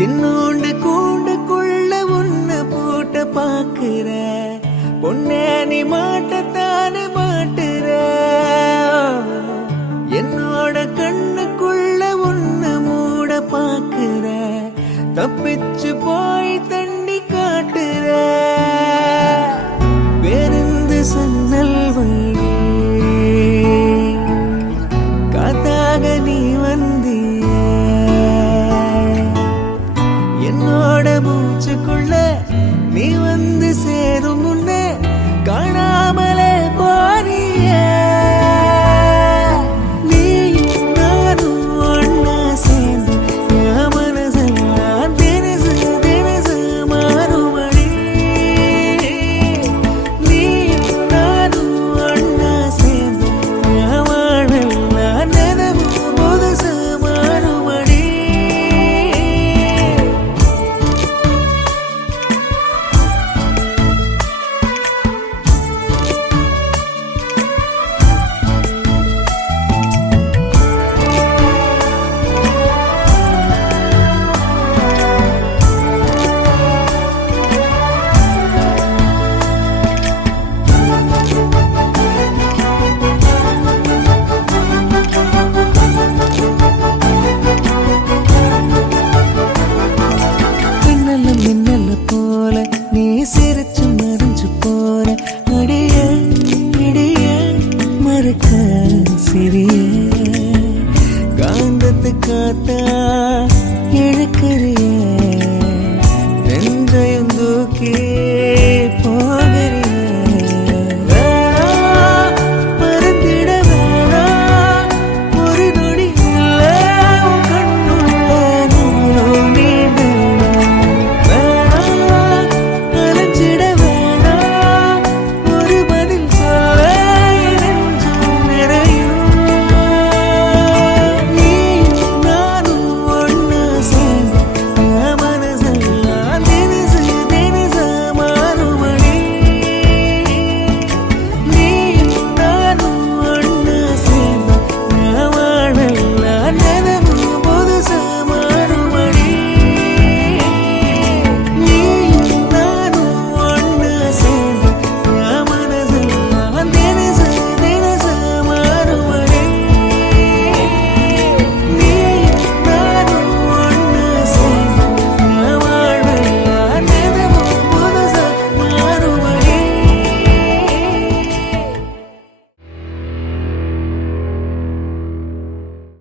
சின்னோண்டு கூண்டுக்குள்ள உன்னை போட்ட பாக்குற பொண்ணே நீ மாட்டத்தானே மாட்டுற என்னோட கண்ணுக்குள்ள உன்னை மூட பாக்குற தப்பிச்சு போய் தண்ணி காட்டுற வேறெந்த சன்னல் வழி காத்தாக நீ வந்திய என்னோட மூச்சுக்குள்ள நீ வந்து சேரும் முன்னே காணாமலே போறிய நீ நானும் ஒன்னா சேர்ந்து என் மனசெல்லாம் தினசு தினசு மாறுபடி நீ நானும் ஒன்னா சேர்ந்து என் வாழ்வெல்லாம் நினைவு புதுசு மாறுபடி மின்னல போல நீ சிரிச்சு மறைஞ்சு போற அடிய இடிய மறக்க சிறிய காந்தத்து காத்தா இழுக்கிறிய நெஞ்சையும் தூக்கி